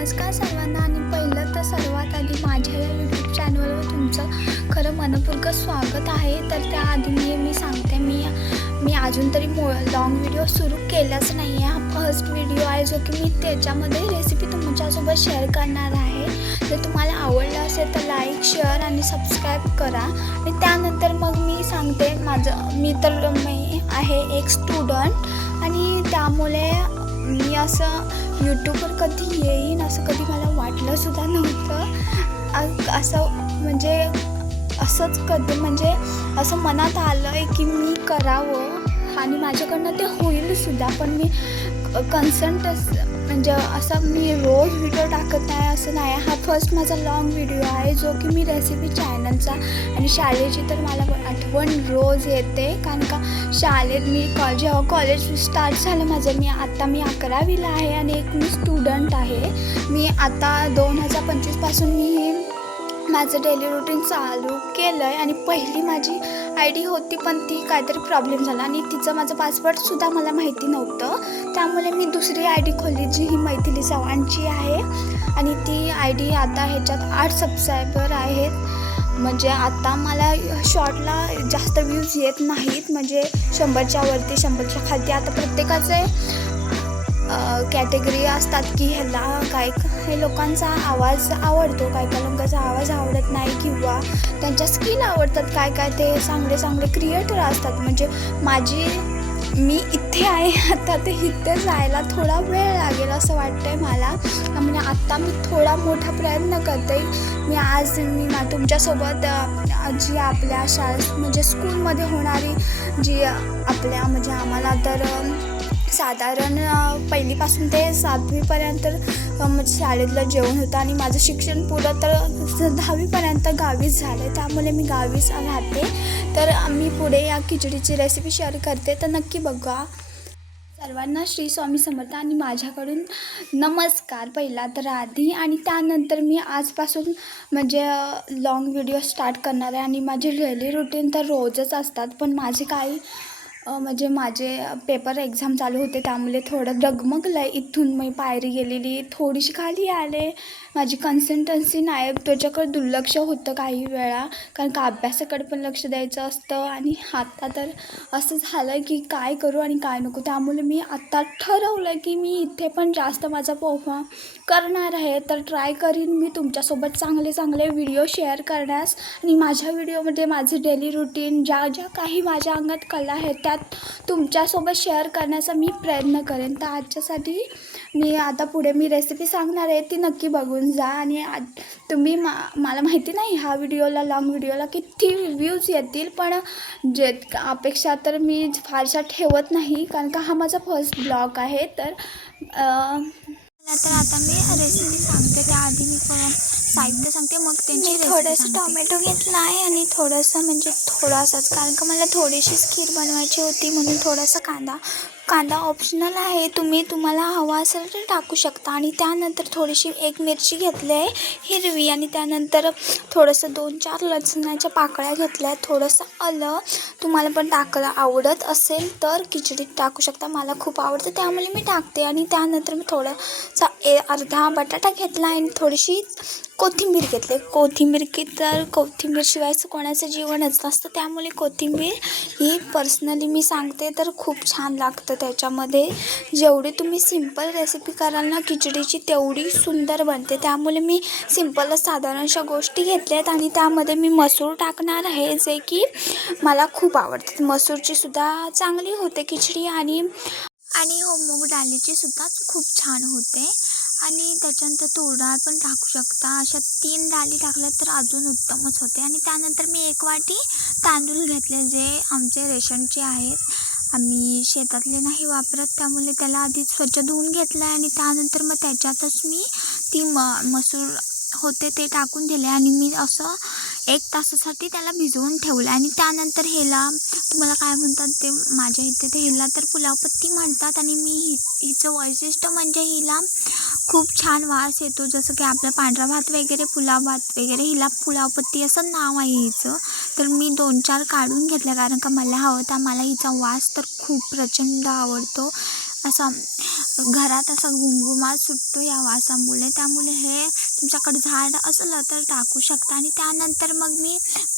नमस्कार सर्वांना आणि पहिलं तर सर्वात आधी माझ्या या यूट्यूब चॅनलवर तुमचं खरं मनपूर्वक स्वागत आहे. तर त्याआधी मी सांगते मी अजून तरी लॉंग व्हिडिओ सुरू केलाच नाही आहे. हा फर्स्ट व्हिडिओ आहे जो की मी त्याच्यामध्ये रेसिपी तुमच्यासोबत शेअर करणार आहे. जर तुम्हाला आवडलं असेल तर लाईक शेअर आणि सबस्क्राईब करा. आणि त्यानंतर मग मी सांगते मी आहे एक स्टुडंट आणि त्यामुळे मी असं यूट्यूबवर कधी येईन असं कधी मला वाटलंसुद्धा नव्हतं. असं मनात आलं आहे की मी करावं आणि माझ्याकडनं ते होईलसुद्धा. पण मी मी रोज व्हिडिओ टाकत नाही असं नाही. हा फर्स्ट माझा लॉंग व्हिडिओ आहे जो की मी रेसिपी चॅनलचा आणि शाळेची तर मला आठवण रोज येते. कारण का शाळेत जेव्हा कॉलेज स्टार्ट झालं माझं मी 11वीला आहे आणि एक मी स्टुडंट आहे. मी आता 2025पासून माझं डेली रुटीन चालू केलं आहे. आणि पहिली माझी ID होती पण ती काहीतरी प्रॉब्लेम झाला आणि माझं पासवर्डसुद्धा मला माहिती नव्हतं. त्यामुळे मी दुसरी ID खोलली जी ही मैथिली चव्हाणची आहे आणि ती ID आता ह्याच्यात 8 सबस्क्रायबर आहेत. म्हणजे आता मला शॉर्टला जास्त व्ह्यूज येत नाहीत. म्हणजे 100च्या वरती 100च्या खाली. आता प्रत्येकाचे कॅटेगरी असतात की हे लोकांचा आवाज आवडतो, काही लोकांचा आवाज आवडत नाही किंवा त्यांच्या स्किल आवडतात. काय ते चांगले क्रिएटर असतात. म्हणजे मी इथे आहे आता ते इथे जायला थोडा वेळ लागेल असं वाटतंय मला. म्हणजे आत्ता मी थोडा मोठा प्रयत्न करते. आज तुमच्यासोबत जी आपल्या म्हणजे स्कूलमध्ये होणारी जी आम्हाला तर साधारण पहिलीपासून ते 7वीपर्यंत म्हणजे शाळेतलं जेवण होतं आणि माझं शिक्षण पुढं तर 10वीपर्यंत गावीच झालं आहे. त्यामुळे मी गावीच राहते. तर मी पुढे या खिचडीची रेसिपी शेअर करते, तर नक्की बघा. सर्वांना श्री स्वामी समर्थ आणि माझ्याकडून नमस्कार. पहिला तर आधी आणि त्यानंतर मी आजपासून म्हणजे लॉंग व्हिडिओ स्टार्ट करणार आहे. आणि माझे डेली रुटीन तर रोजच असतात. पण माझे पेपर एक्झाम चालू होते त्यामुळे थोडं डगमगलं. इथून मी पायरी गेलेली थोडीशी खाली आले. माझी कन्सिस्टन्सी नाही, त्याच्याकडे दुर्लक्ष होतं काही वेळा. कारण का अभ्यासाकडे पण लक्ष द्यायचं असतं. आणि आता तर असं झालं की काय करू आणि काय नको. त्यामुळे मी आत्ता ठरवलं की मी इथे पण जास्त माझा परफॉर्म करणार आहे. तर ट्राय करीन मी तुमच्यासोबत चांगले व्हिडिओ शेअर करण्यास. आणि माझ्या व्हिडिओमध्ये माझे डेली रुटीन ज्या काही माझ्या अंगात कला आहेत त्यात तुमच्यासोबत शेअर करण्याचा मी प्रयत्न करेन. तर आजच्यासाठी मी आता पुढे रेसिपी सांगणार आहे ती नक्की बघून जा. आणि तुम्ही मला माहिती नाही ह्या लॉंग व्हिडिओला किती व्ह्यूज येतील, पण अपेक्षा तर मी फारशा ठेवत नाही कारण का हा माझा फर्स्ट ब्लॉग आहे. तर आता मी रेसिपी सांगते. त्याआधी मी साहित्य सांगते, मग त्यांची थोडंसं टोमॅटो घेतला आहे आणि थोडासाच कारण का मला थोडीशीच खीर बनवायची होती म्हणून थोडासा कांदा ऑप्शनल आहे. तुम्हाला हवा असेल तर टाकू शकता. आणि त्यानंतर थोडीशी एक मिरची घेतली आहे हिरवी आणि त्यानंतर थोडंसं 2-4 लसणाच्या पाकळ्या घेतल्या आहेत. थोडंसं आलं तुम्हाला पण टाकायला आवडत असेल तर खिचडीत टाकू शकता. मला खूप आवडतं त्यामुळे मी टाकते. आणि त्यानंतर मी थोडासा अर्धा बटाटा घेतला आणि थोडीशी कोथिंबीर घेतली. कोथिंबीरशिवायचं कोणाचं जीवनच नसतं. त्यामुळे कोथिंबीर ही पर्सनली मी सांगते तर खूप छान लागतं त्याच्यामध्ये. जेवढी तुम्ही सिंपल रेसिपी कराल ना खिचडीची तेवढी सुंदर बनते. त्यामुळे मी सिंपलच साधारणशा गोष्टी घेतल्या आहेत. आणि त्यामध्ये मी मसूर टाकणार आहे जे की मला खूप आवडते. मसूरची सुद्धा चांगली होते खिचडी आणि मूग डाळीची सुद्धा खूप छान होते. आणि त्याच्यानंतर तूर डाळ पण टाकू शकता. अशा 3 डाळी टाकल्या तर अजून उत्तमच होते. आणि त्यानंतर मी 1 वाटी तांदूळ घेतले जे आमचे रेशनचे आहेत. आम्ही शेतातले नाही वापरत त्यामुळे त्याला आधी स्वच्छ धुवून घेतलं आहे. आणि त्यानंतर मग त्याच्यातच मी ती मसूर होते ते टाकून दिले आणि मी असं 1 तासासाठी त्याला भिजवून ठेवलं. आणि त्यानंतर तुम्हाला काय म्हणतात ते माझ्या इथे ते तर पुलावपत्ती म्हणतात. आणि हिचं वैशिष्ट्य म्हणजे हिला खूप छान वास येतो. जसं की आपला पांढरा भात वगैरे पुलाव भात वगैरे हिला पुलावपत्ती असं नाव आहे हिचं. तर मी 2-4 काढून घेतल्या कारण का मला हवं मला हिचा वास तर खूप प्रचंड आवडतो. असा घरात असा घुमघुमाट सुटतो या वासामुळे. त्यामुळे हे तुमच्याकडे झाड असलं तर टाकू शकता. आणि त्यानंतर मग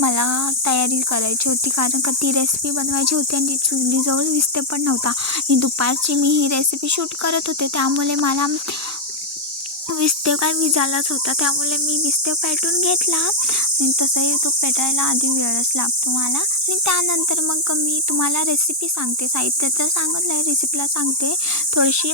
मला तयारी करायची होती, कारण का ती रेसिपी बनवायची होती आणि चुलीजवळ विस्ते पण नव्हता. आणि दुपारची मी ही रेसिपी शूट करत होते, त्यामुळे मला विस्ते काय विझालाच होता. त्यामुळे मी विस्ते पेटवून घेतला आणि तसंही तो पेटायला आधी वेळच लागतो मला. आणि त्यानंतर मग मी तुम्हाला रेसिपी सांगते. साहित्य तर सांगितलं आहे, रेसिपीला सांगते. थोडीशी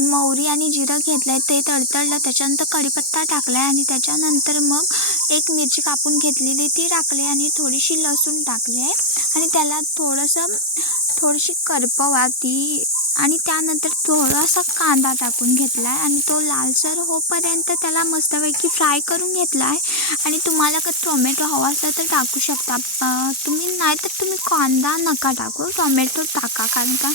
मोहरी आणि जिरं घेतलं आहे, ते तडतडलं. त्याच्यानंतर कढीपत्ता टाकला आहे आणि त्याच्यानंतर मग एक मिरची कापून घेतलेली ती टाकली आणि थोडीशी लसूण टाकली आहे आणि त्याला थोडीशी करपवा ती. आणि त्यानंतर थोडासा कांदा टाकून घेतला आहे आणि तो लालसर होईपर्यंत त्याला मस्तपैकी फ्राय करून घेतला आहे. आणि तुम्हाला का टोमॅटो हवा असला तर टाकू शकता. तुम्ही कांदा नका टाकू, टोमॅटो टाका, कारण का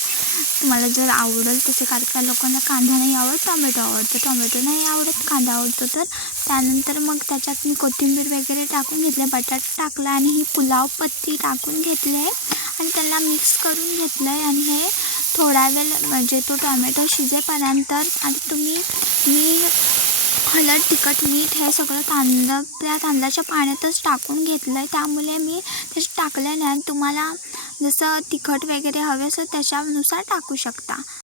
तुम्हाला जर आवडेल तसे. कारण का लोकांना कांदा नाही आवडत, टोमॅटो आवडतो. टोमॅटो नाही आवडत, कांदा आवडतो. तर त्यानंतर मग त्याच्यात मी कोथिंबीर वगैरे टाकून घेतले, बटाटा टाकला आणि ही पुलाव पत्ती टाकून घेतली आहे आणि त्याला मिक्स करून घेतलं आहे. आणि हे थोडा वेळ म्हणजे तो टोमॅटो शिजेपर्यंत. आणि मी हळद, तिखट, मीठ हे सगळं त्या तांदळाच्या पाण्यातच टाकून घेतलं आहे. त्यामुळे मी त्याच्यात टाकलं नाही. आणि तुम्हाला जसं तिखट वगैरे हवे असेल त्याच्यानुसार टाकू शकता.